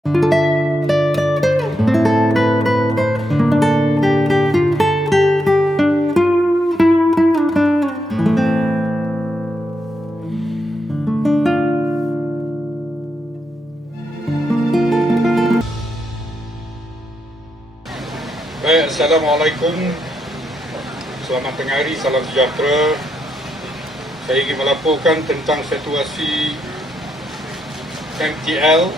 Baik, Assalamualaikum. Selamat tengah hari, salam sejahtera. Saya ingin melaporkan tentang situasi MTL,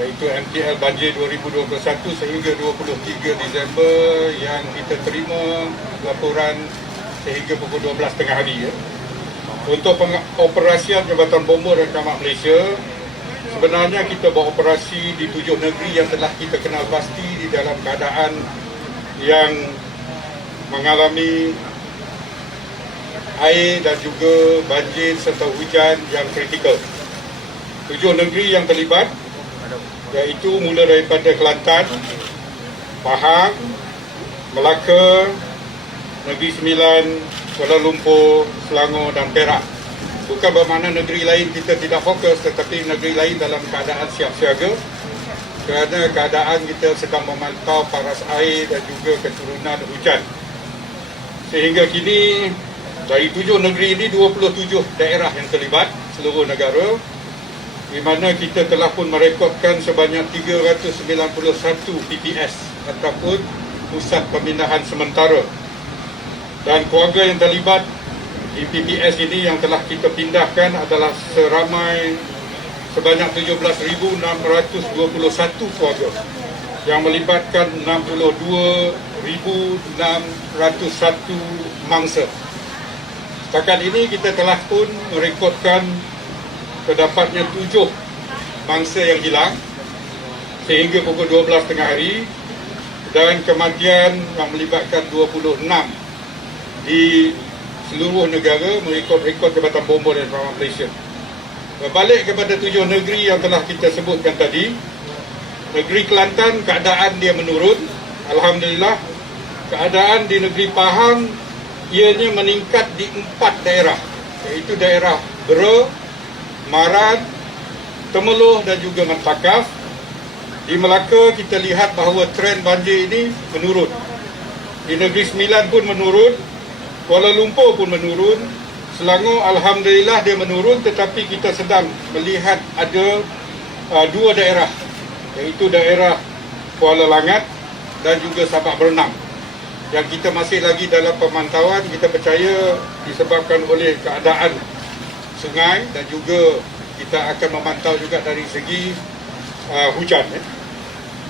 iaitu MTL banjir 2021 sehingga 23 Disember yang kita terima laporan sehingga pukul 12 tengah hari. Untuk pengoperasian Jabatan Bomba dan Kamat Malaysia, sebenarnya kita buat operasi di 7 negeri yang telah kita kenal pasti di dalam keadaan yang mengalami air dan juga banjir serta hujan yang kritikal. 7 negeri yang terlibat iaitu mula daripada Kelantan, Pahang, Melaka, Negeri Sembilan, Kuala Lumpur, Selangor dan Perak. Bukan bermakna negeri lain kita tidak fokus, tetapi negeri lain dalam keadaan siap siaga kerana keadaan kita sedang memantau paras air dan juga keturunan hujan. Sehingga kini dari 7 negeri ini 27 daerah yang terlibat seluruh negara, di mana kita telah pun merekodkan sebanyak 391 PPS ataupun pusat pemindahan sementara. Dan keluarga yang terlibat di PPS ini yang telah kita pindahkan adalah sebanyak 17,621 keluarga yang melibatkan 62,601 mangsa. Setakat ini kita telah pun merekodkan terdapatnya 7 mangsa yang hilang sehingga pukul 12 tengah hari dan kematian yang melibatkan 26 di seluruh negara mengikut Jabatan Bomba dan Kamat Malaysia. Berbalik kepada 7 negeri yang telah kita sebutkan tadi, negeri Kelantan keadaan dia menurun. Alhamdulillah, keadaan di negeri Pahang ianya meningkat di 4 daerah, iaitu daerah Bera, Maran, Temeloh dan juga Mentakaf. Di Melaka kita lihat bahawa trend banjir ini menurun. Di Negeri Sembilan pun menurun, Kuala Lumpur pun menurun, Selangor Alhamdulillah dia menurun, tetapi kita sedang melihat ada 2 daerah, iaitu daerah Kuala Langat dan juga Sabak Bernam yang kita masih lagi dalam pemantauan. Kita percaya disebabkan oleh keadaan sungai dan juga kita akan memantau juga dari segi hujan.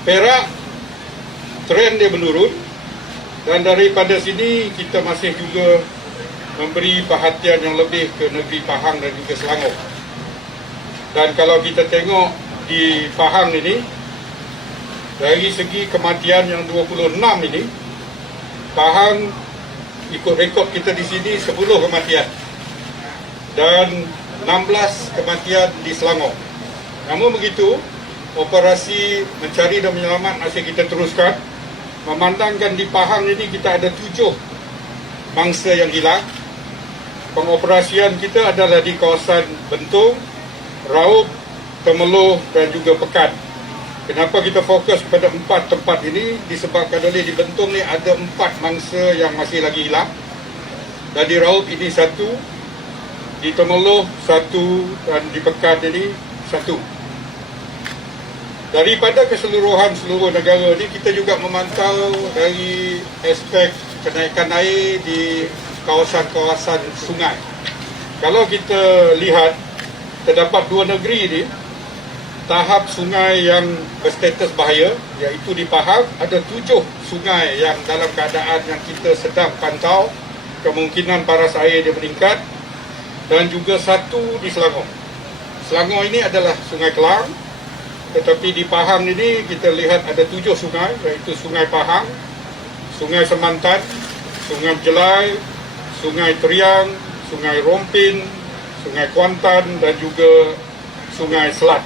Perak trend dia menurun dan daripada sini kita masih juga memberi perhatian yang lebih ke negeri Pahang dan juga Selangor. Dan kalau kita tengok di Pahang ini, dari segi kematian yang 26 ini, Pahang ikut rekod kita di sini 10 kematian dan 16 kematian di Selangor. Namun begitu, operasi mencari dan menyelamat masih kita teruskan. Memandangkan di Pahang ini kita ada 7 mangsa yang hilang. Pengoperasian kita adalah di kawasan Bentung, Raub, Temeloh dan juga Pekan. Kenapa kita fokus kepada 4 tempat ini? Disebabkan oleh di Bentung ni ada 4 mangsa yang masih lagi hilang. Dan di Raub ini 1, di Temeloh 1 dan di Pekan ini 1. Daripada keseluruhan seluruh negara ini kita juga memantau dari aspek kenaikan air di kawasan-kawasan sungai. Kalau kita lihat, terdapat 2 negeri ini tahap sungai yang berstatus bahaya, iaitu di Pahang ada 7 sungai yang dalam keadaan yang kita sedang pantau kemungkinan paras air dia meningkat, dan juga 1 di Selangor. Selangor ini adalah Sungai Kelang, tetapi di Pahang ini kita lihat ada 7 sungai, iaitu Sungai Pahang, Sungai Semantan, Sungai Jelai, Sungai Teriang, Sungai Rompin, Sungai Kuantan dan juga Sungai Selat.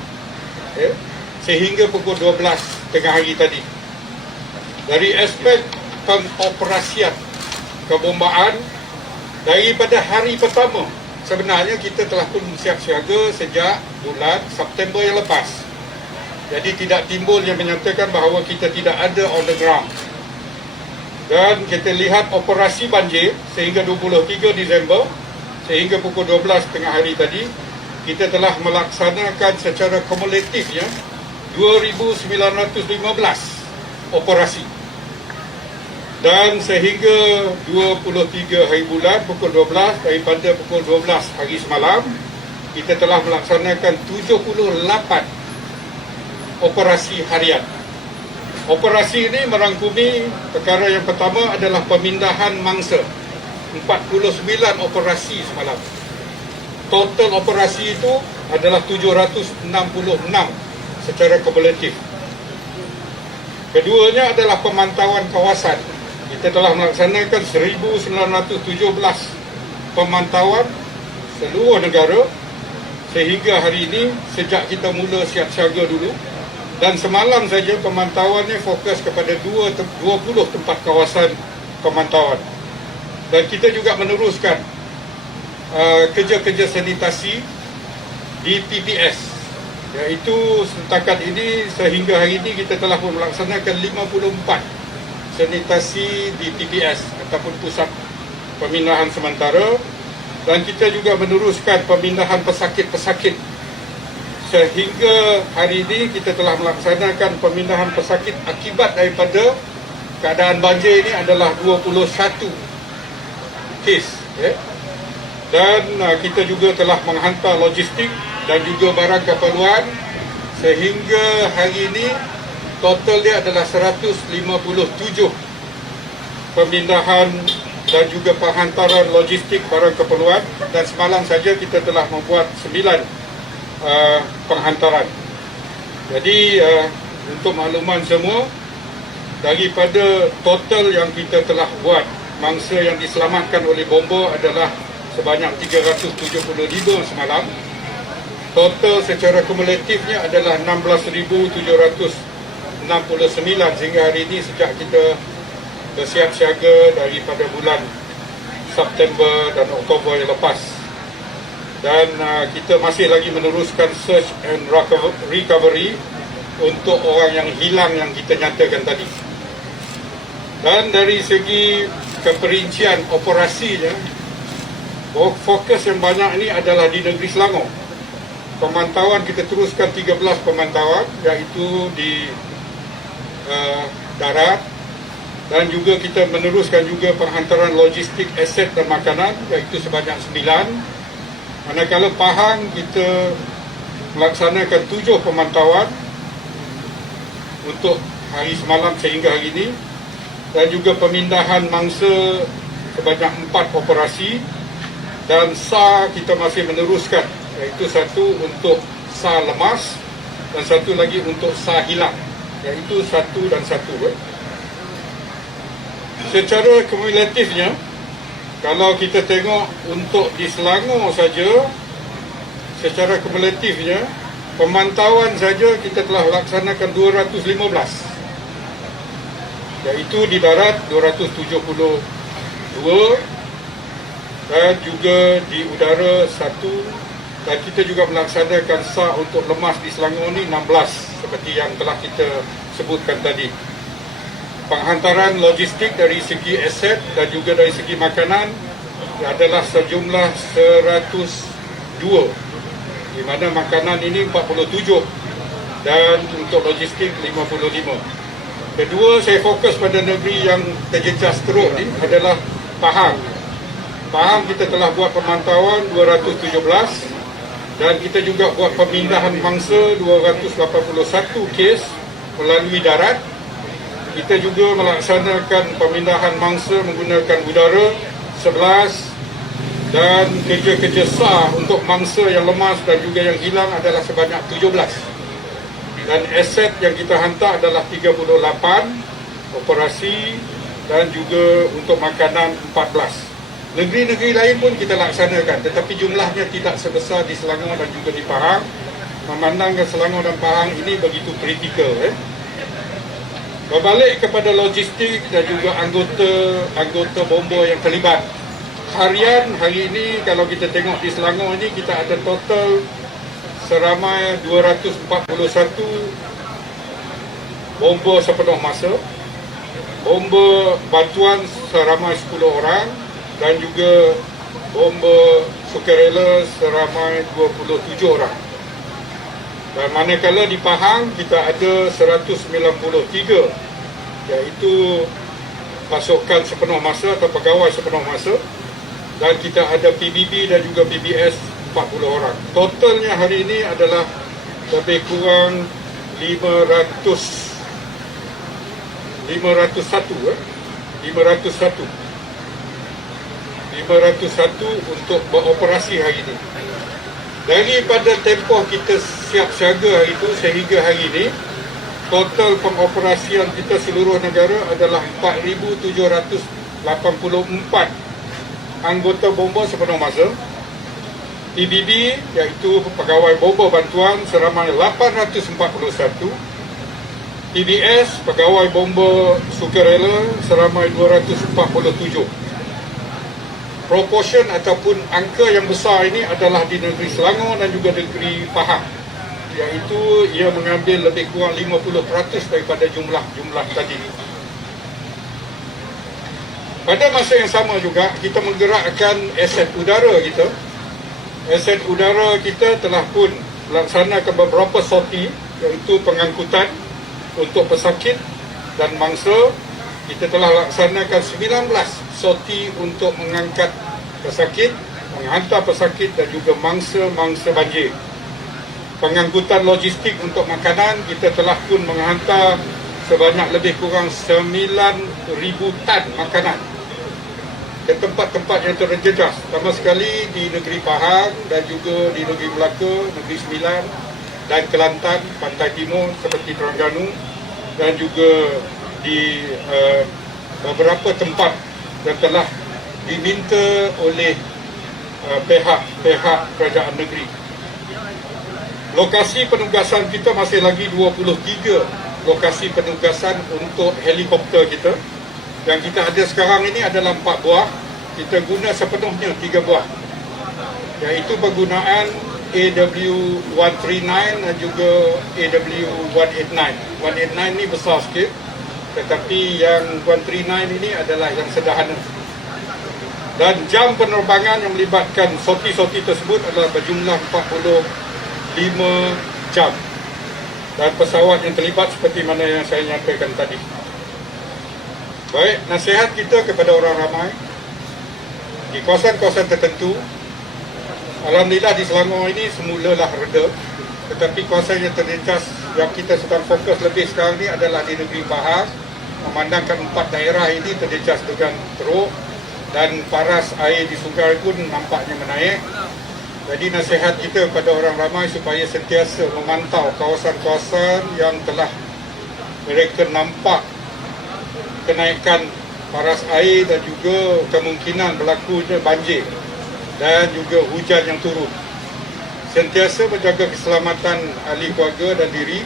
Sehingga pukul 12 tengah hari tadi. Dari aspek pengoperasian kebombaan, daripada hari pertama sebenarnya kita telah pun siap siaga sejak bulan September yang lepas. Jadi tidak timbul yang menyatakan bahawa kita tidak ada on the ground. Dan kita lihat operasi banjir sehingga 23 Disember, sehingga pukul 12 tengah hari tadi, kita telah melaksanakan secara kumulatifnya 2,915 operasi. Dan sehingga 23 hari bulan pukul 12, daripada pukul 12 hari semalam, kita telah melaksanakan 78 operasi harian. Operasi ini merangkumi perkara yang pertama adalah pemindahan mangsa. 49 operasi semalam. Total operasi itu adalah 766 secara kumulatif. Keduanya adalah pemantauan kawasan. Kita telah melaksanakan 1,917 pemantauan seluruh negara sehingga hari ini, sejak kita mula siap siaga dulu. Dan semalam saja pemantauannya fokus kepada 20 tempat kawasan pemantauan. Dan kita juga meneruskan kerja-kerja sanitasi di TPS, iaitu setakat ini sehingga hari ini kita telah melaksanakan 54 sanitasi di TPS ataupun pusat pemindahan sementara. Dan kita juga meneruskan pemindahan pesakit-pesakit. Sehingga hari ini kita telah melaksanakan pemindahan pesakit akibat daripada keadaan banjir ini adalah 21 kes. Dan kita juga telah menghantar logistik dan juga barang keperluan, sehingga hari ini total dia adalah 157 pemindahan dan juga penghantaran logistik barang keperluan. Dan semalam saja kita telah membuat 9 penghantaran. Jadi untuk makluman semua, daripada total yang kita telah buat, mangsa yang diselamatkan oleh bomba adalah sebanyak 375 semalam. Total secara kumulatifnya adalah 16,769 sehingga hari ini, sejak kita bersiap siaga daripada bulan September dan Oktober yang lepas. Dan kita masih lagi meneruskan search and recovery untuk orang yang hilang yang kita nyatakan tadi. Dan dari segi keperincian operasinya, fokus yang banyak ini adalah di negeri Selangor. Pemantauan kita teruskan 13 pemantauan, iaitu di darat, dan juga kita meneruskan juga penghantaran logistik, aset dan makanan, iaitu sebanyak 9. Manakala Pahang, kita melaksanakan 7 pemantauan untuk hari semalam sehingga hari ini, dan juga pemindahan mangsa sebanyak 4 operasi. Dan SAR kita masih meneruskan, iaitu satu untuk SAR lemas dan satu lagi untuk SAR hilang, iaitu 1 dan 1. Secara kumulatifnya, kalau kita tengok untuk di Selangor saja, secara kumulatifnya, pemantauan saja kita telah laksanakan 215, iaitu di darat 272 dan juga di udara 1. Dan kita juga melaksanakan SAR untuk lemas di Selangor ni 16, seperti yang telah kita sebutkan tadi. Penghantaran logistik dari segi aset dan juga dari segi makanan adalah sejumlah 102, di mana makanan ini 47 dan untuk logistik 55. Kedua, saya fokus pada negeri yang terjejas teruk ni adalah Pahang. Pahang kita telah buat pemantauan 217 dan kita juga buat pemindahan mangsa 281 kes melalui darat. Kita juga melaksanakan pemindahan mangsa menggunakan udara 11, dan kerja-kerja SAR untuk mangsa yang lemas dan juga yang hilang adalah sebanyak 17. Dan aset yang kita hantar adalah 38 operasi, dan juga untuk makanan 14. Negeri-negeri lain pun kita laksanakan, tetapi jumlahnya tidak sebesar di Selangor dan juga di Pahang. Memandangkan Selangor dan Pahang ini begitu kritikal. Berbalik kepada logistik dan juga anggota bomba yang terlibat. Harian hari ini, kalau kita tengok di Selangor ini, kita ada total seramai 241 bomba sepenuh masa, bomba bantuan seramai 10 orang dan juga bomba sukarela seramai 27 orang. Dan manakala di Pahang kita ada 193, iaitu pasukan sepenuh masa atau pegawai sepenuh masa, dan kita ada PBB dan juga PBS 40 orang. Totalnya hari ini adalah lebih kurang 501 untuk beroperasi hari ini. Daripada tempoh kita siap siaga hari itu sehingga hari ini, total pengoperasian kita seluruh negara adalah 4,784 anggota bomba sepenuh masa. PBB iaitu pegawai bomba bantuan seramai 841, PBS pegawai bomba sukarela seramai 247. Proportion ataupun angka yang besar ini adalah di negeri Selangor dan juga negeri Pahang, iaitu ia mengambil lebih kurang 50% daripada jumlah tadi. Pada masa yang sama juga kita menggerakkan aset udara kita. Aset udara kita telah pun melaksanakan beberapa sorti, iaitu pengangkutan untuk pesakit dan mangsa. Kita telah laksanakan 19 sorti untuk mengangkat pesakit, menghantar pesakit dan juga mangsa-mangsa banjir. Pengangkutan logistik untuk makanan, kita telah pun menghantar sebanyak lebih kurang 9,000 tan makanan ke tempat-tempat yang terjejas, sama sekali di negeri Pahang dan juga di negeri Melaka, negeri Sembilan dan Kelantan, Pantai Timur seperti Terengganu, dan juga di beberapa tempat yang telah diminta oleh pihak kerajaan negeri. Lokasi penugasan kita masih lagi 23 lokasi penugasan untuk helikopter kita. Yang kita ada sekarang ini adalah 4 buah. Kita guna sepenuhnya 3 buah, iaitu penggunaan AW139 dan juga AW189. 189 ni besar sikit, tetapi yang 139 ini adalah yang sederhana. Dan jam penerbangan yang melibatkan sorti-sorti tersebut adalah berjumlah 45 jam. Dan pesawat yang terlibat seperti mana yang saya nyatakan tadi. Baik, nasihat kita kepada orang ramai di kawasan-kawasan tertentu. Alhamdulillah di Selangor ini semulalah reda, tetapi kawasan yang terjejas yang kita sedang fokus lebih sekarang ini adalah di negeri Pahang. Memandangkan 4 daerah ini terjejas dengan teruk dan paras air di sungai pun nampaknya menaik. Jadi nasihat kita kepada orang ramai supaya sentiasa memantau kawasan-kawasan yang telah mereka nampak kenaikan paras air dan juga kemungkinan berlakunya banjir dan juga hujan yang turun. Sentiasa menjaga keselamatan ahli keluarga dan diri.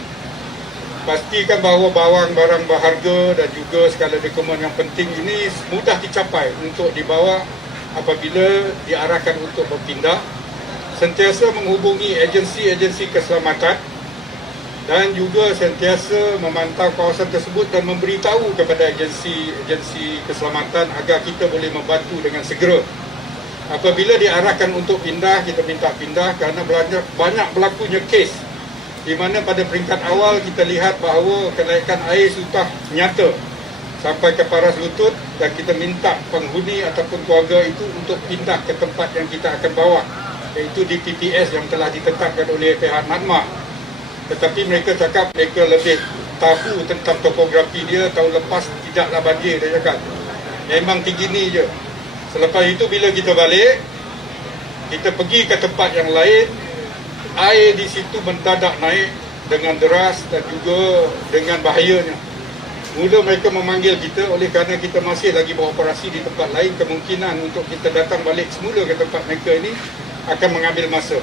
Pastikan bahawa barang berharga dan juga segala dokumen yang penting ini mudah dicapai untuk dibawa apabila diarahkan untuk berpindah. Sentiasa menghubungi agensi-agensi keselamatan dan juga sentiasa memantau kawasan tersebut dan memberitahu kepada agensi-agensi keselamatan agar kita boleh membantu dengan segera. Apabila diarahkan untuk pindah, kita minta pindah kerana banyak berlakunya kes di mana pada peringkat awal kita lihat bahawa kenaikan air sudah nyata sampai ke paras lutut dan kita minta penghuni ataupun keluarga itu untuk pindah ke tempat yang kita akan bawa, iaitu di PPS yang telah ditetapkan oleh pihak NADMA. Tetapi mereka cakap mereka lebih tahu tentang topografi dia. Tahun lepas tidaklah banjir, dia cakap memang tinggi ni je. Selepas itu bila kita balik, kita pergi ke tempat yang lain, air di situ mendadak naik dengan deras dan juga dengan bahayanya. Mula mereka memanggil kita oleh kerana kita masih lagi beroperasi di tempat lain. Kemungkinan untuk kita datang balik semula ke tempat mereka ini akan mengambil masa.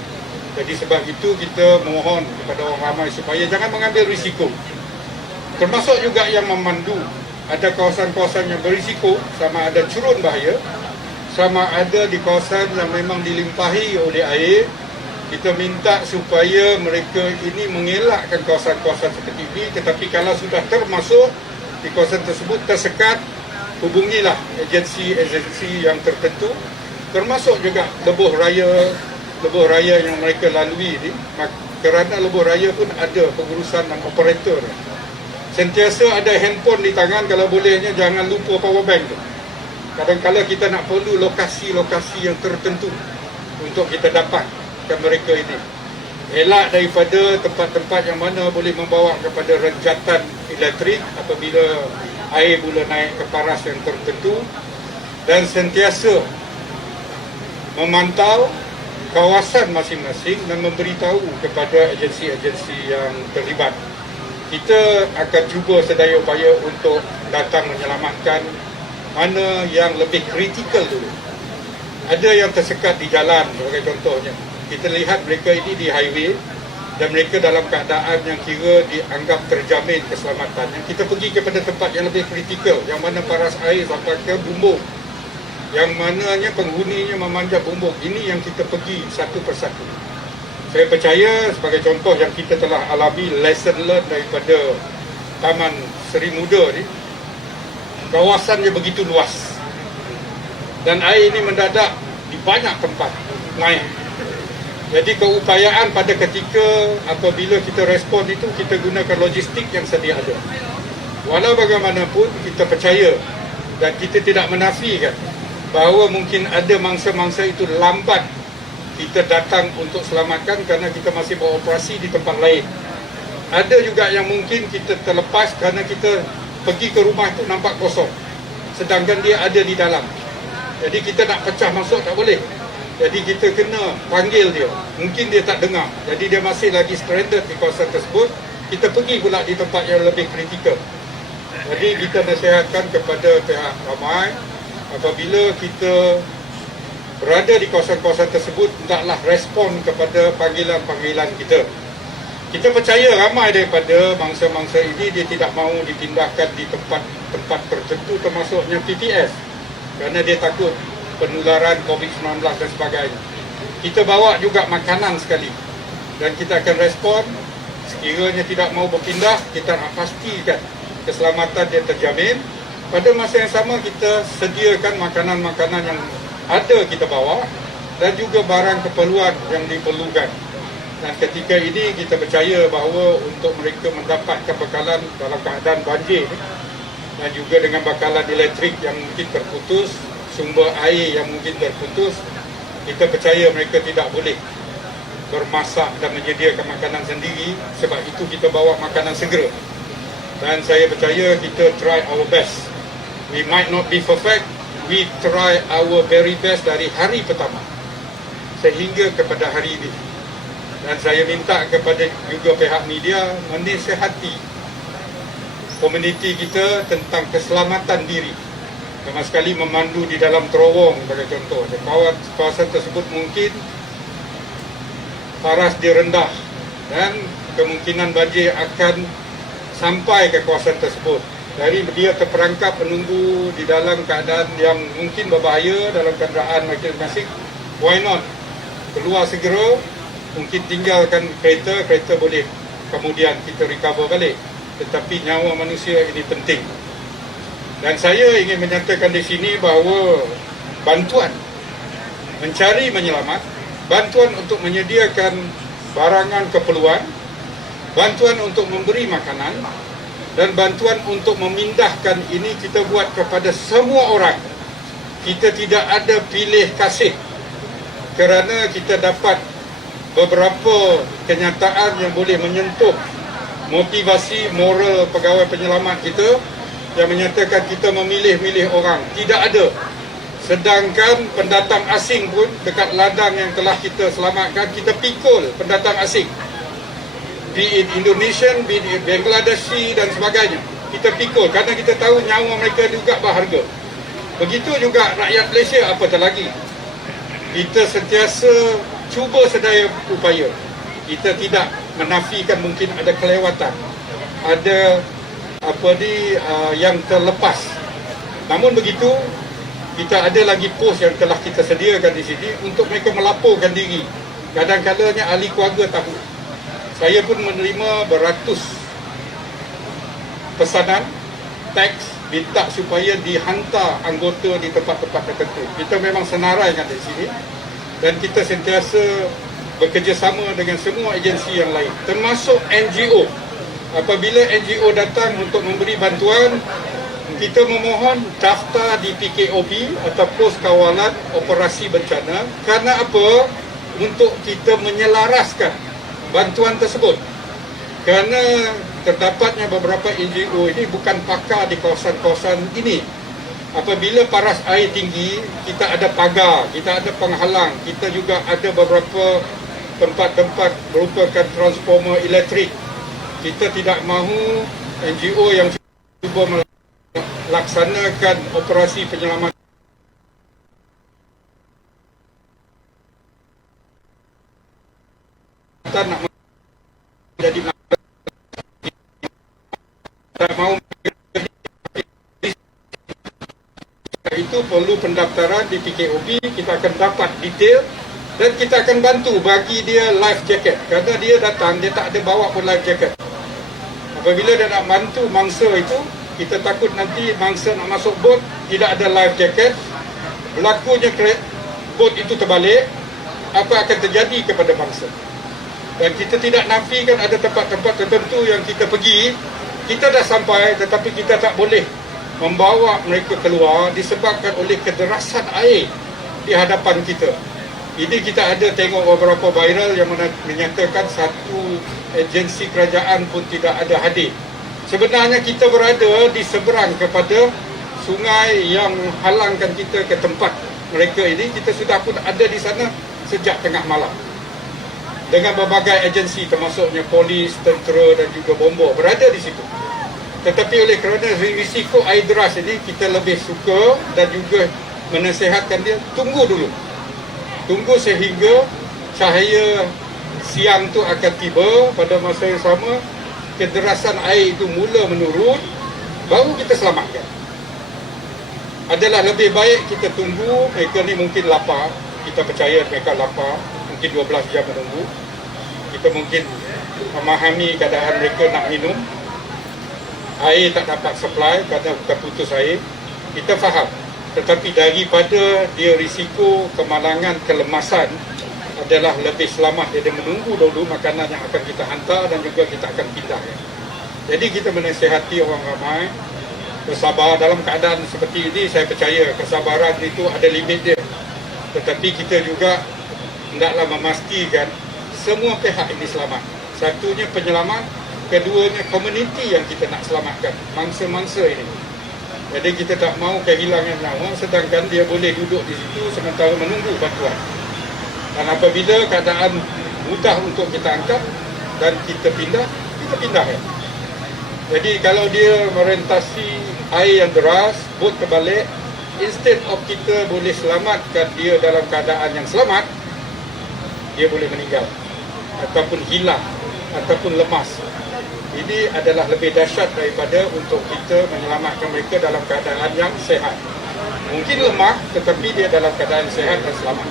Jadi sebab itu kita mohon kepada orang ramai supaya jangan mengambil risiko. Termasuk juga yang memandu. Ada kawasan-kawasan yang berisiko, sama ada curun bahaya, sama ada di kawasan yang memang dilimpahi oleh air, Kita minta supaya mereka ini mengelakkan kawasan-kawasan seperti ini, tetapi kalau sudah termasuk di kawasan tersebut tersekat, hubungilah agensi-agensi yang tertentu, termasuk juga lebuh raya yang mereka lalui ini, kerana lebuh raya pun ada pengurusan dan operator. Sentiasa ada handphone di tangan, kalau bolehnya jangan lupa power bank tu. Kadang-kadang kita nak perlu lokasi-lokasi yang tertentu untuk kita dapatkan mereka ini. Elak daripada tempat-tempat yang mana boleh membawa kepada renjatan elektrik apabila air mula naik ke paras yang tertentu, dan sentiasa memantau kawasan masing-masing dan memberitahu kepada agensi-agensi yang terlibat. Kita akan cuba sedaya upaya untuk datang menyelamatkan mana yang lebih kritikal dulu. Ada yang tersekat di jalan sebagai contohnya. Kita lihat mereka ini di highway dan mereka dalam keadaan yang kira dianggap terjamin keselamatan. Yang kita pergi kepada tempat yang lebih kritikal, yang mana paras air sampai ke bumbung, yang mananya penghuninya memanjat bumbung. Ini yang kita pergi satu persatu. Saya percaya sebagai contoh yang kita telah alami lesson learned daripada Taman Seri Muda ni, kawasannya begitu luas dan air ini mendadak di banyak tempat naik. Jadi keupayaan pada ketika apabila kita respon itu, kita gunakan logistik yang sedia ada. Walau bagaimanapun kita percaya dan kita tidak menafikan bahawa mungkin ada mangsa-mangsa itu lambat kita datang untuk selamatkan kerana kita masih beroperasi di tempat lain. Ada juga yang mungkin kita terlepas kerana kita pergi ke rumah itu nampak kosong, sedangkan dia ada di dalam. Jadi kita nak pecah masuk tak boleh. Jadi kita kena panggil dia. Mungkin dia tak dengar. Jadi dia masih lagi stranded di kawasan tersebut. Kita pergi pula di tempat yang lebih kritikal. Jadi kita nasihatkan kepada pihak ramai, apabila kita berada di kawasan-kawasan tersebut, hendaklah respon kepada panggilan-panggilan kita. Kita percaya ramai daripada mangsa-mangsa ini dia tidak mahu dipindahkan di tempat-tempat tertentu, termasuknya PTS, kerana dia takut penularan COVID-19 dan sebagainya. Kita bawa juga makanan sekali dan kita akan respon. Sekiranya tidak mahu berpindah, kita nak pastikan keselamatan dia terjamin. Pada masa yang sama kita sediakan makanan-makanan yang ada kita bawa dan juga barang keperluan yang diperlukan. Dan ketika ini kita percaya bahawa untuk mereka mendapatkan bekalan dalam keadaan banjir dan juga dengan bakalan elektrik yang mungkin terputus, sumber air yang mungkin terputus, kita percaya mereka tidak boleh bermasak dan menyediakan makanan sendiri. Sebab itu kita bawa makanan segera. Dan saya percaya kita try our best. We might not be perfect. We try our very best dari hari pertama sehingga kepada hari ini. Dan saya minta kepada juga pihak media menasihati komuniti kita tentang keselamatan diri. Sama sekali memandu di dalam terowong sebagai contoh. Kawasan tersebut mungkin paras dia rendah dan kemungkinan banjir akan sampai ke kawasan tersebut. Dari dia terperangkap menunggu di dalam keadaan yang mungkin berbahaya dalam kenderaan masing-masing, why not? Keluar segera, mungkin tinggalkan kereta boleh kemudian kita recover balik. Tetapi nyawa manusia ini penting. Dan saya ingin menyatakan di sini bahawa bantuan mencari menyelamat, bantuan untuk menyediakan barangan keperluan, bantuan untuk memberi makanan, dan bantuan untuk memindahkan ini kita buat kepada semua orang. Kita tidak ada pilih kasih kerana kita dapat beberapa kenyataan yang boleh menyentuh motivasi moral pegawai penyelamat kita yang menyatakan kita memilih-milih orang. Tidak ada. Sedangkan pendatang asing pun dekat ladang yang telah kita selamatkan, kita pikul pendatang asing. Be it Indonesian, be it Bangladeshi dan sebagainya. Kita pikul kerana kita tahu nyawa mereka juga berharga. Begitu juga rakyat Malaysia, apatah lagi. Kita sentiasa cuba sedaya upaya. Kita tidak menafikan mungkin ada kelewatan, ada yang terlepas. Namun begitu, kita ada lagi pos yang telah kita sediakan di sini untuk mereka melaporkan diri Kadang-kadangnya ahli keluarga tahu. Saya pun menerima beratus pesanan teks minta supaya dihantar anggota di tempat-tempat tertentu. Kita memang senarai kan di sini dan kita sentiasa bekerjasama dengan semua agensi yang lain, termasuk NGO. Apabila NGO datang untuk memberi bantuan, kita memohon daftar di PKOB atau Pos Kawalan Operasi Bencana. Kerana apa? Untuk kita menyelaraskan bantuan tersebut. Kerana terdapatnya beberapa NGO ini bukan pakar di kawasan-kawasan ini. Apabila paras air tinggi, kita ada pagar, kita ada penghalang, kita juga ada beberapa tempat-tempat merupakan transformer elektrik. Kita tidak mahu NGO yang cuba melaksanakan operasi penyelamatan nak menjadi tak mahu. Itu perlu pendaftaran di PKOB. Kita akan dapat detail dan kita akan bantu bagi dia life jacket. Kerana dia datang, dia tak ada bawa pun life jacket. Apabila dia nak bantu mangsa itu, kita takut nanti mangsa nak masuk bot, tidak ada life jacket, berlakunya bot itu terbalik, apa akan terjadi kepada mangsa? Dan kita tidak nafikan ada tempat-tempat tertentu yang kita pergi, kita dah sampai tetapi kita tak boleh membawa mereka keluar disebabkan oleh kederasan air di hadapan kita. Ini kita ada tengok beberapa viral yang menyatakan satu agensi kerajaan pun tidak ada hadir. Sebenarnya kita berada di seberang kepada sungai yang halangkan kita ke tempat mereka ini. Kita sudah pun ada di sana sejak tengah malam. Dengan berbagai agensi termasuknya polis, tentera dan juga bomba berada di situ. Tetapi oleh kerana risiko air deras ini, kita lebih suka dan juga menasihatkan dia, tunggu dulu. Tunggu sehingga cahaya siang tu akan tiba pada masa yang sama, kederasan air itu mula menurun, baru kita selamatkan. Adalah lebih baik kita tunggu, mereka ni mungkin lapar, kita percaya mereka lapar, mungkin 12 jam menunggu. Kita mungkin memahami keadaan mereka nak minum, air tak dapat supply kerana bukan putus air, kita faham. Tetapi daripada dia risiko kemalangan, kelemasan, adalah lebih selamat dia menunggu dulu makanan yang akan kita hantar dan juga kita akan pindah. Jadi kita menasihati orang ramai bersabar dalam keadaan seperti ini. Saya percaya kesabaran itu ada limit dia. Tetapi kita juga hendaklah memastikan semua pihak ini selamat. Satunya penyelamat, keduanya komuniti yang kita nak selamatkan, mangsa-mangsa ini. Jadi kita tak mahu kehilangan nyawa sedangkan dia boleh duduk di situ sementara menunggu bantuan. Dan apabila keadaan mudah untuk kita angkat dan kita pindah ya. Jadi kalau dia merentasi air yang deras, bot terbalik, instead of kita boleh selamatkan dia dalam keadaan yang selamat, dia boleh meninggal ataupun hilang ataupun lemas. Ini adalah lebih dahsyat daripada untuk kita menyelamatkan mereka dalam keadaan yang sehat. Mungkin lemah tetapi dia dalam keadaan sehat dan selamat.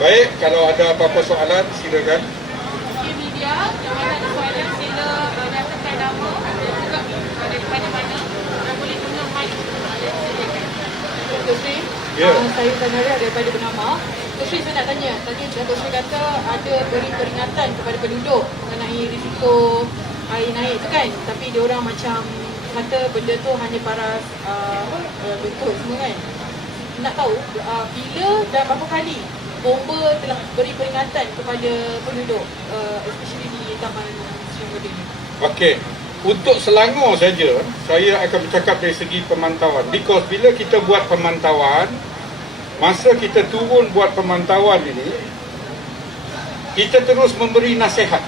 Baik, kalau ada apa-apa soalan silakan. Okay, media, yang ada soalan sila nyatakan nama dan juga daripada mana dan boleh guna mic. Dr. Sri, saya Sanaria daripada Bernama. Dr. Sri, saya nak tanya, tadi Dr. Sri kata ada beri peringatan kepada penduduk mengenai risiko air naik tu kan, tapi diorang macam kata benda tu hanya paras betul semua kan. Nak tahu bila dan berapa kali bomba telah beri peringatan kepada penduduk, especially di Taman Sri Muda ni? Okey, untuk Selangor saja, saya akan bercakap dari segi pemantauan. Because bila kita buat pemantauan, masa kita turun buat pemantauan ini, kita terus memberi nasihat.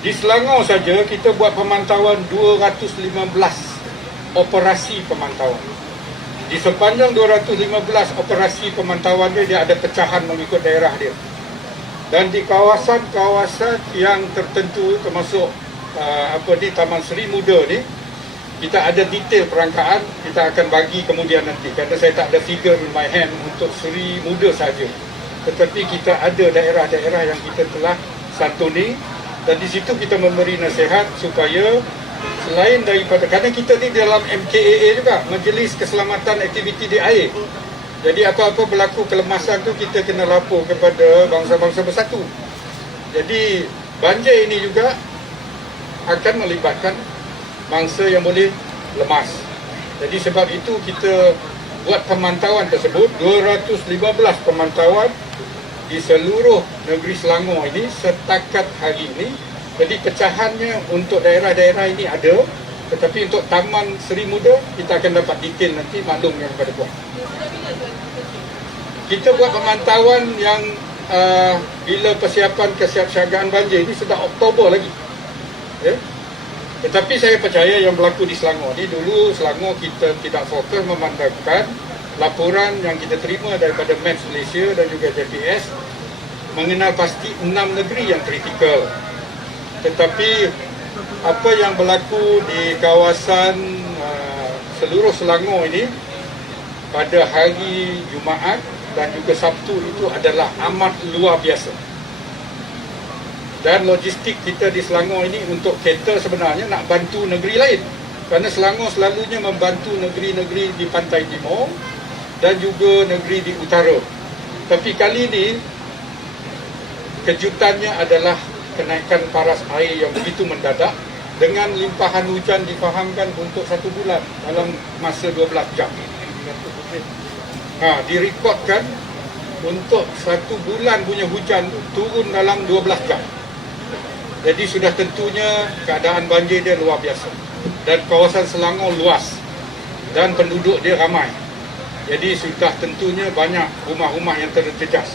Di Selangor saja, kita buat pemantauan 215 operasi pemantauan. Di sepanjang 215 operasi pemantauan dia ada pecahan mengikut daerah dia. Dan di kawasan-kawasan yang tertentu termasuk Taman Sri Muda ni, kita ada detail perangkaan, kita akan bagi kemudian nanti. Kerana saya tak ada figure in my hand untuk Sri Muda saja. tetapi kita ada daerah-daerah yang kita telah santuni, dan di situ kita memberi nasihat supaya selain daripada, kerana kita ni dalam MKAA juga, Majlis Keselamatan Aktiviti di Air. Jadi apa-apa berlaku kelemasan tu kita kena lapor kepada bangsa-bangsa bersatu. Jadi banjir ini juga akan melibatkan bangsa yang boleh lemas. Jadi sebab itu kita buat pemantauan tersebut, 215 pemantauan di seluruh negeri Selangor ini setakat hari ini. Jadi pecahannya untuk daerah-daerah ini ada, tetapi untuk Taman Seri Muda kita akan dapat detail nanti, maklum yang pada buat. Kita buat pemantauan yang bila persiapan kesiapsiagaan banjir ini sudah Oktober lagi. Ya? Tetapi saya percaya yang berlaku di Selangor ni, dulu Selangor kita tidak fokus memandangkan laporan yang kita terima daripada Maps Malaysia dan juga JPS mengenal pasti 6 negeri yang kritikal. Tetapi apa yang berlaku di kawasan seluruh Selangor ini pada hari Jumaat dan juga Sabtu itu adalah amat luar biasa. Dan logistik kita di Selangor ini untuk kereta sebenarnya nak bantu negeri lain. Kerana Selangor selalunya membantu negeri-negeri di pantai timur dan juga negeri di utara. Tapi kali ini kejutannya adalah kenaikan paras air yang begitu mendadak dengan limpahan hujan difahamkan untuk 1 bulan dalam masa 12 jam. Direkodkan untuk 1 bulan punya hujan turun dalam 12 jam. Jadi sudah tentunya keadaan banjir dia luar biasa. Dan kawasan Selangor luas dan penduduk dia ramai. Jadi sudah tentunya banyak rumah-rumah yang terjejas.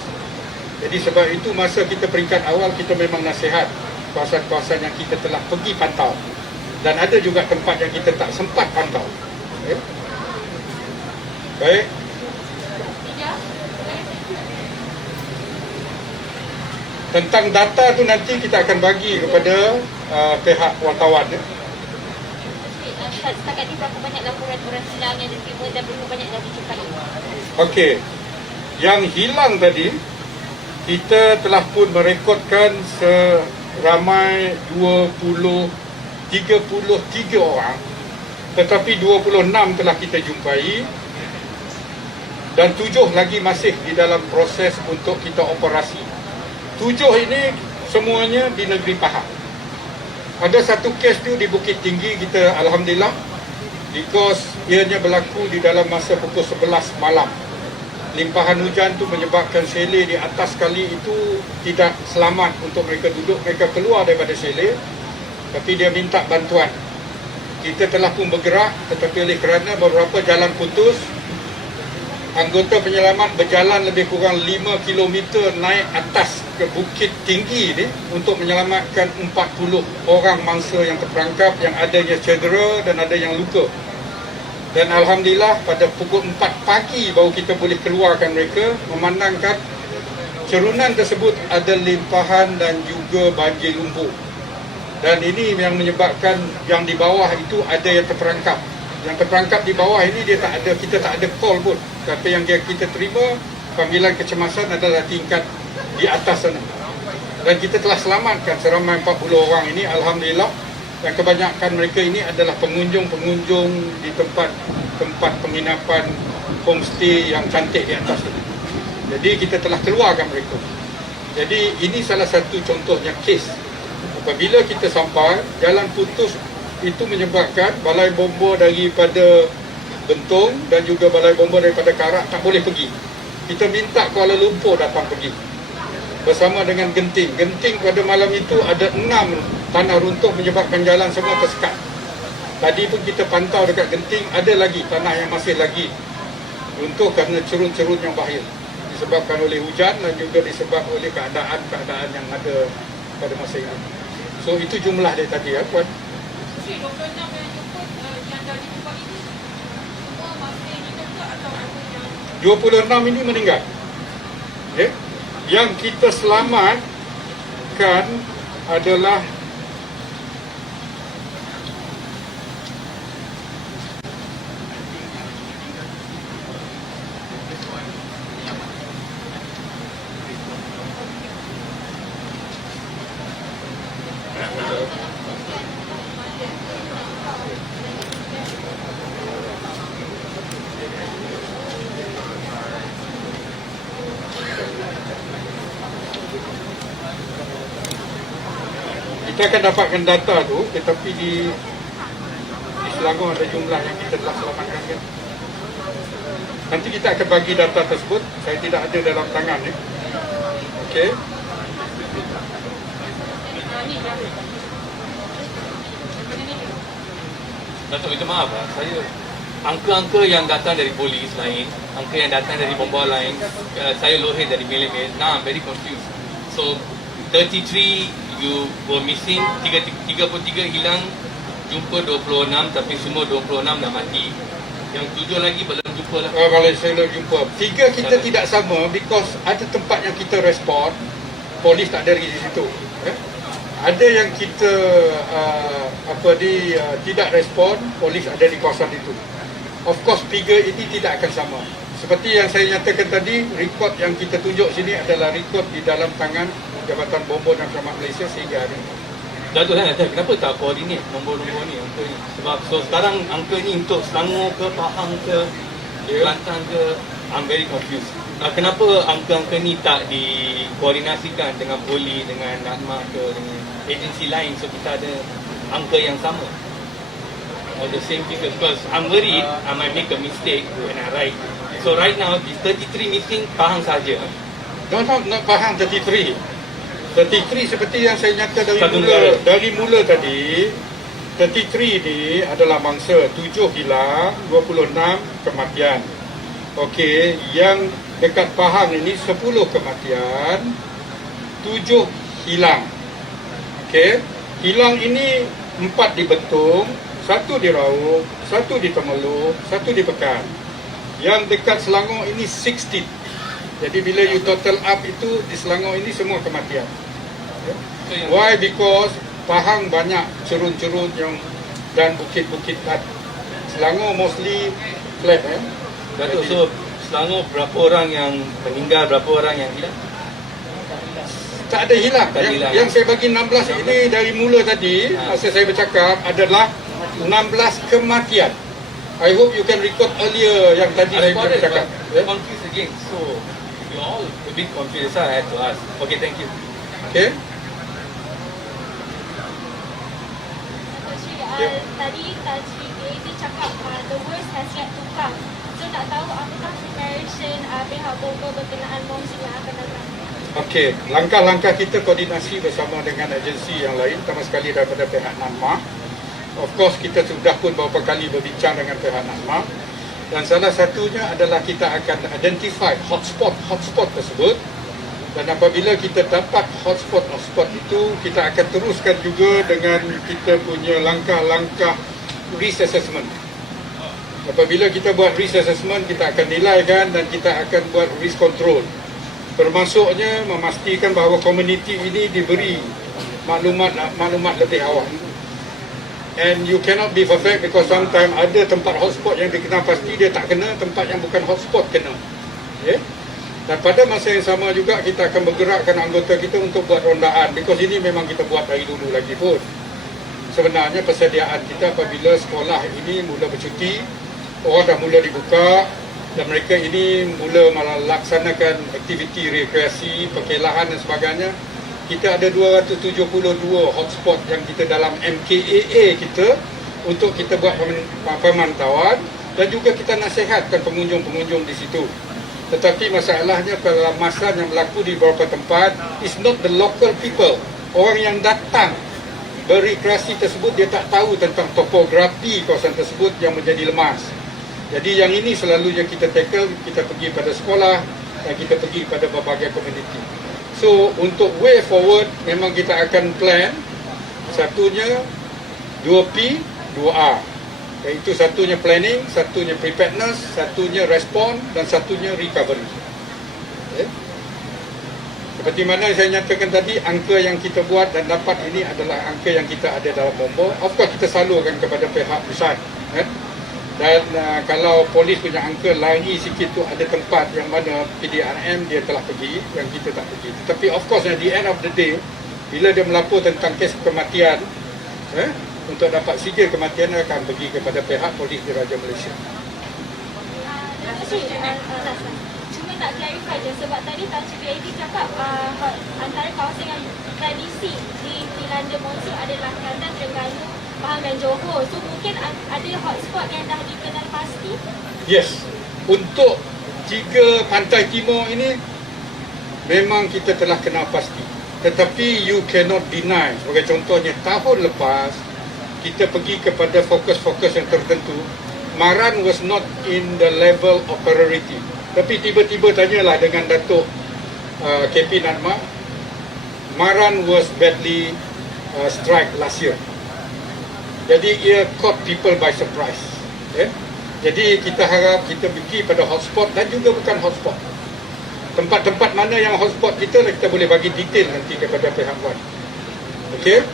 Jadi sebab itu masa kita peringkat awal kita memang nasihat kawasan-kawasan yang kita telah pergi pantau. Dan ada juga tempat yang kita tak sempat pantau. Okay. Baik. Tentang data tu nanti kita akan bagi kepada pihak wartawan. Setakat ini berapa banyak laporan orang hilang yang diterima dan berapa banyak dah dijumpai? Okey. Yang hilang tadi kita telah pun merekodkan seramai 33 orang, tetapi 26 telah kita jumpai dan 7 lagi masih di dalam proses untuk kita operasi. 7 ini semuanya di negeri Pahang. Ada satu kes tu di Bukit Tinggi, kita alhamdulillah, because ianya berlaku di dalam masa pukul 11 malam. Limpahan hujan tu menyebabkan sele di atas kali itu tidak selamat untuk mereka duduk. Mereka keluar daripada sele, tapi dia minta bantuan. Kita telah pun bergerak, tetapi oleh kerana beberapa jalan putus, anggota penyelamat berjalan lebih kurang 5 km naik atas ke Bukit Tinggi ni untuk menyelamatkan 40 orang mangsa yang terperangkap, yang adanya cedera dan ada yang luka. Dan alhamdulillah pada pukul 4 pagi baru kita boleh keluarkan mereka, memandangkan cerunan tersebut ada limpahan dan juga banjir lumpur. Dan ini yang menyebabkan yang di bawah itu ada yang terperangkap. Yang terperangkap di bawah ini dia tak ada, kita tak ada call pun. Tapi yang kita terima panggilan kecemasan adalah tingkat di atas sana. Dan kita telah selamatkan seramai 40 orang ini, alhamdulillah. Dan kebanyakan mereka ini adalah pengunjung-pengunjung di tempat penginapan homestay yang cantik di atas itu. Jadi kita telah keluarkan mereka. Jadi ini salah satu contohnya kes. Apabila kita sampai, jalan putus itu menyebabkan balai bomba daripada Bentong dan juga balai bomba daripada Karak tak boleh pergi. Kita minta Kuala Lumpur datang pergi bersama dengan Genting. Genting pada malam itu ada 6 tanah runtuh menyebabkan jalan semua tersekat. Tadi pun kita pantau dekat Genting, ada lagi tanah yang masih lagi runtuh kerana cerun-cerun yang bahaya disebabkan oleh hujan dan juga disebabkan oleh keadaan yang ada pada masa ini. So itu jumlah dia tadi ya Puan. 26 ini meninggal. Okay. Yang kita selamatkan adalah kita akan dapatkan data tu, tetapi di Selangor ada jumlah yang kita telah selamatkan kan. Nanti kita akan bagi data tersebut. Saya tidak ada dalam tangan ni. Okey. Datuk, minta maaf lah. Saya angka-angka yang datang dari polis lain, angka yang datang dari bomba lain, saya lohir dari milik-milik. Now I'm very confused. So 33 you were missing, 33 hilang, jumpa 26 tapi semua 26 dah mati. Yang 7 lagi belum jumpa lah. Kalau saya belum jumpa. Tiga kita tidak sama because ada tempat yang kita respon, polis tak ada di situ. Ada yang kita tidak respon, polis ada di kawasan itu. Of course, figure ini tidak akan sama. Seperti yang saya nyatakan tadi, rekod yang kita tunjuk sini adalah rekod di dalam tangan Jabatan Bomba dan Selamat Malaysia sehingga hari ini. Datuk, saya nak tanya, kenapa tak koordinate nombor-nombor ni, angka ni? Sebab so sekarang angka ni untuk Selangor ke, Pahang ke, Kelantan ke, I'm very confused. Kenapa angka-angka ni tak dikoordinasikan dengan polis, dengan NADMA ke, dengan agensi lain so kita ada angka yang sama? Or the same figures, because I'm worried I might make a mistake when I write. So right now, this 33 missing Pahang saja. Not Pahang 33. 33 seperti yang saya nyata dari mula tadi, 33 ni adalah mangsa, 7 hilang, 26 kematian. Okey, yang dekat Pahang ini 10 kematian, 7 hilang. Okey, hilang ini 4 di Bentung, 1 di Raub, 1 di Temerloh, 1 di Pekan. Yang dekat Selangor ini 16. Jadi bila you total up itu di Selangor ini semua kematian. Why? Because Pahang banyak cerun-cerun yang dan bukit-bukit kat. Selangor mostly flat Datuk, so Selangor berapa orang yang meninggal, berapa orang yang hilang? Tak ada hilang. Yang saya bagi 16 ini dari mula tadi, masa saya bercakap adalah 16 kematian. I hope you can record earlier yang tadi saya bercakap. Confused again. So you all a bit confused. So I had to ask. Okay, thank you. Okay. Tadi Tajri DAP cakap the worst has yet to come. So nak tahu apakah preparation pihak bomba berkenaan monsun yang akan datang? Okey, langkah-langkah kita koordinasi bersama dengan agensi yang lain, terutama sekali daripada pihak NADMA. Of course, kita sudah pun beberapa kali berbincang dengan pihak NADMA. Dan salah satunya adalah kita akan identify hotspot tersebut. Dan apabila kita dapat hotspot itu, kita akan teruskan juga dengan kita punya langkah-langkah risk assessment. Apabila kita buat risk assessment, kita akan nilaikan dan kita akan buat risk control. Termasuknya memastikan bahawa komuniti ini diberi maklumat lebih awal. And you cannot be perfect because sometimes ada tempat hotspot yang dikenal pasti dia tak kena, tempat yang bukan hotspot kena. Okay? Dan pada masa yang sama juga kita akan bergerakkan anggota kita untuk buat rondaan. Because ini memang kita buat dari dulu lagi pun. Sebenarnya persediaan kita apabila sekolah ini mula bercuti, orang dah mula dibuka dan mereka ini mula melaksanakan aktiviti rekreasi, perkelahan dan sebagainya. Kita ada 272 hotspot yang kita dalam MKAA kita untuk kita buat pemantauan dan juga kita nasihatkan pengunjung-pengunjung di situ. Tetapi masalahnya permasalahan yang berlaku di beberapa tempat is not the local people. Orang yang datang berrekreasi tersebut dia tak tahu tentang topografi kawasan tersebut yang menjadi lemas. Jadi yang ini selalunya kita tackle, kita pergi pada sekolah dan kita pergi pada berbagai komuniti. So untuk way forward memang kita akan plan satunya 2P, 2R. Iaitu satunya planning, satunya preparedness, satunya respond dan satunya recovery. Okay. Seperti mana saya nyatakan tadi, angka yang kita buat dan dapat ini adalah angka yang kita ada dalam bomba. Of course kita salurkan kepada pihak pusat. Dan kalau polis punya angka lari sikit tu ada tempat yang mana PDRM dia telah pergi, yang kita tak pergi. Tetapi of course at the end of the day, bila dia melapor tentang kes kematian, untuk dapat sigil kematian akan pergi kepada pihak polis Diraja Malaysia. Cuma nak clarify je sebab tadi Tan Sri PAD cakap antara kawasan yang tradisi di London Monsoon adalah Kelantan, Terengganu, Pahang dan Johor. So mungkin ada hotspot yang dah dikenal pasti. Yes, untuk 3 pantai timur ini memang kita telah kenal pasti. Tetapi you cannot deny, sebagai contohnya tahun lepas kita pergi kepada fokus-fokus yang tertentu. Maran was not in the level of priority. Tapi tiba-tiba tanyalah dengan Datuk KP Nadma, Maran was badly strike last year. Jadi ia caught people by surprise. Jadi kita harap kita pergi pada hotspot dan juga bukan hotspot. Tempat-tempat mana yang hotspot kita boleh bagi detail nanti kepada pihak Wan. Okey?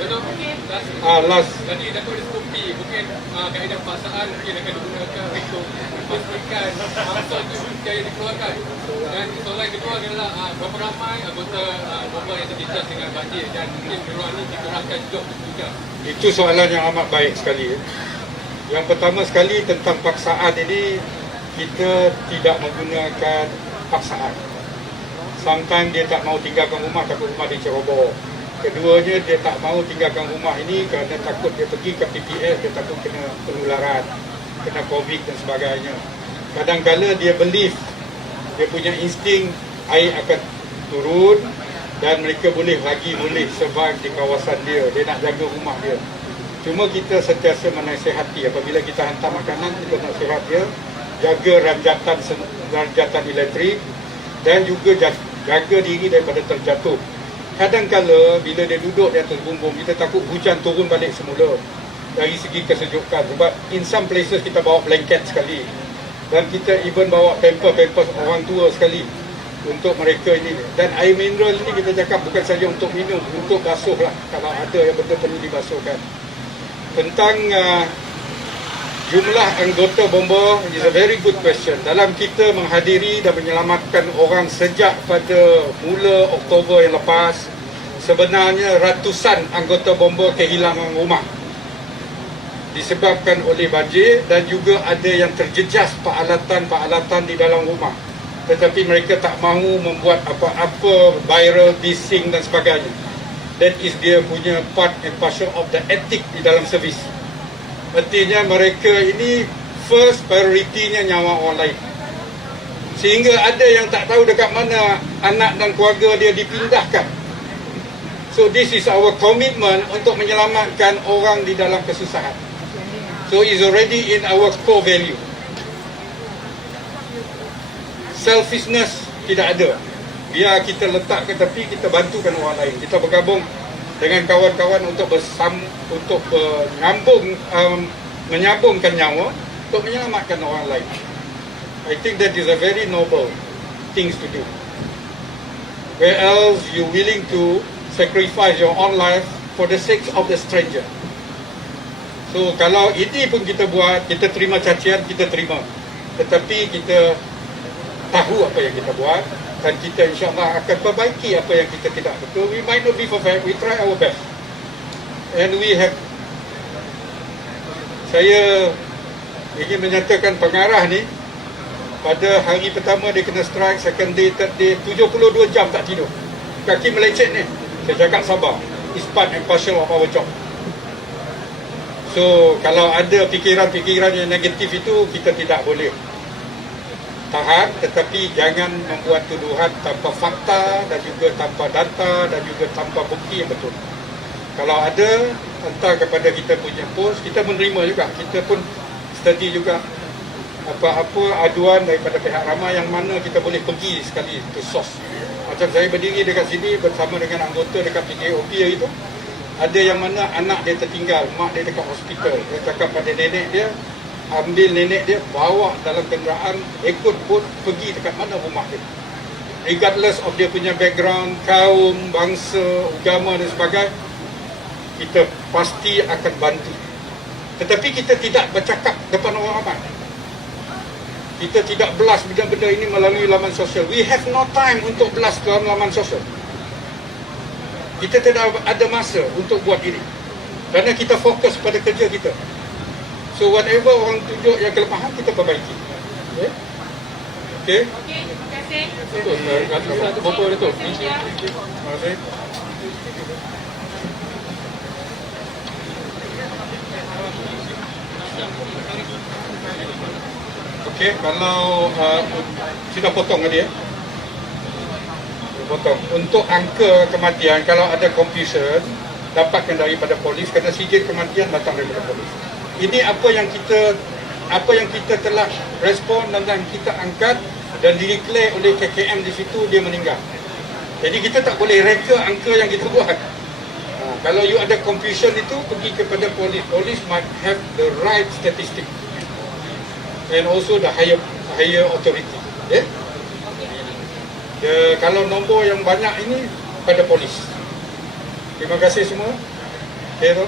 Last. Tadi Datuk diskusi mungkin kaedah paksaan mungkin akan digunakan untuk memastikan mangsa itu yang dikeluarkan. Dan soalan kedua adalah berapa ramai anggota bomba yang terjejas dengan banjir dan mungkin diorang ini dikerahkan juga. Itu soalan yang amat baik sekali. Yang pertama sekali tentang paksaan ini, kita tidak menggunakan paksaan. Sometimes dia tak mau tinggalkan rumah, takut rumah dia ceroboh. Keduanya, dia tak mau tinggalkan rumah ini kerana takut dia pergi ke PPS, dia takut kena penularan, kena COVID dan sebagainya. Kadang-kala dia believe, dia punya insting air akan turun dan mereka boleh survive di kawasan dia. Dia nak jaga rumah dia. Cuma kita sentiasa menasihati apabila kita hantar makanan, kita nasihat dia jaga ranjatan elektrik dan juga jaga diri daripada terjatuh. Kadang-kala bila dia duduk di atas bumbung, kita takut hujan turun balik semula dari segi kesejukan. Sebab in some places kita bawa blanket sekali dan kita even bawa pampers orang tua sekali untuk mereka ini. Dan air mineral ini kita cakap bukan saja untuk minum, untuk basuh lah kalau ada yang betul perlu dibasuhkan. Tentang jumlah anggota bomba is a very good question. Dalam kita menghadiri dan menyelamatkan orang sejak pada mula Oktober yang lepas, sebenarnya ratusan anggota bomba kehilangan rumah disebabkan oleh banjir dan juga ada yang terjejas peralatan di dalam rumah. Tetapi mereka tak mahu membuat apa-apa viral, bising dan sebagainya. That is dia punya part and parcel of the ethic di dalam servis. Artinya mereka ini first priority-nya nyawa orang lain. Sehingga ada yang tak tahu dekat mana anak dan keluarga dia dipindahkan. So this is our commitment untuk menyelamatkan orang di dalam kesusahan. So it's already in our core value. Selfishness tidak ada. Biar kita letak ke tepi, kita bantukan orang lain. Kita bergabung dengan kawan-kawan untuk menyambungkan nyawa untuk menyelamatkan orang lain. I think that is a very noble things to do. Where else you willing to sacrifice your own life for the sake of the stranger. So kalau ini pun kita buat, kita terima cacian, kita terima. Tetapi kita tahu apa yang kita buat dan kita insyaAllah akan perbaiki apa yang kita tidak betul. We might not be perfect, we try our best. And we have, saya ingin menyatakan pengarah ni, pada hari pertama dia kena strike, second day, third day, 72 jam tak tidur. Kaki melecet ni. Saya cakap sabar. It's part and parcel of our job. So, kalau ada fikiran-fikiran yang negatif itu, kita tidak boleh tahan, tetapi jangan membuat tuduhan tanpa fakta dan juga tanpa data dan juga tanpa bukti yang betul. Kalau ada, hantar kepada kita punya post, kita menerima juga. Kita pun study juga apa-apa aduan daripada pihak ramai yang mana kita boleh pergi sekali ke source. Macam saya berdiri dekat sini bersama dengan anggota dekat PKOP itu, ada yang mana anak dia tertinggal, mak dia dekat hospital. Dia cakap pada nenek dia, ambil nenek dia, bawa dalam kenderaan, ikut bot pergi dekat mana rumah dia. Regardless of dia punya background, kaum, bangsa, agama dan sebagainya, kita pasti akan bantu. Tetapi kita tidak bercakap depan orang ramai. Kita tidak belas benda-benda ini melalui laman sosial. We have no time untuk belas dalam laman sosial. Kita tidak ada masa untuk buat ini. Kerana kita fokus pada kerja kita. So whatever orang tunjuk yang kelemahan, kita perbaiki. Okay? Okey, terima kasih. kasih. Betul, ratusan tu berapa dia tu? Terima kasih. Okey, kalau sudah potong tadi ya. Potong. Untuk angka kematian, kalau ada confusion, dapatkan daripada polis, kerana sijil kematian datang daripada polis. Ini apa yang kita telah respon dan kita angkat dan declare oleh KKM di situ dia meninggal. Jadi kita tak boleh reka angka yang kita buat. Kalau you ada confusion itu, pergi kepada polis. Polis might have the right statistic and also the higher authority. Okay? Kalau nombor yang banyak ini pada polis. Terima kasih semua. Okay,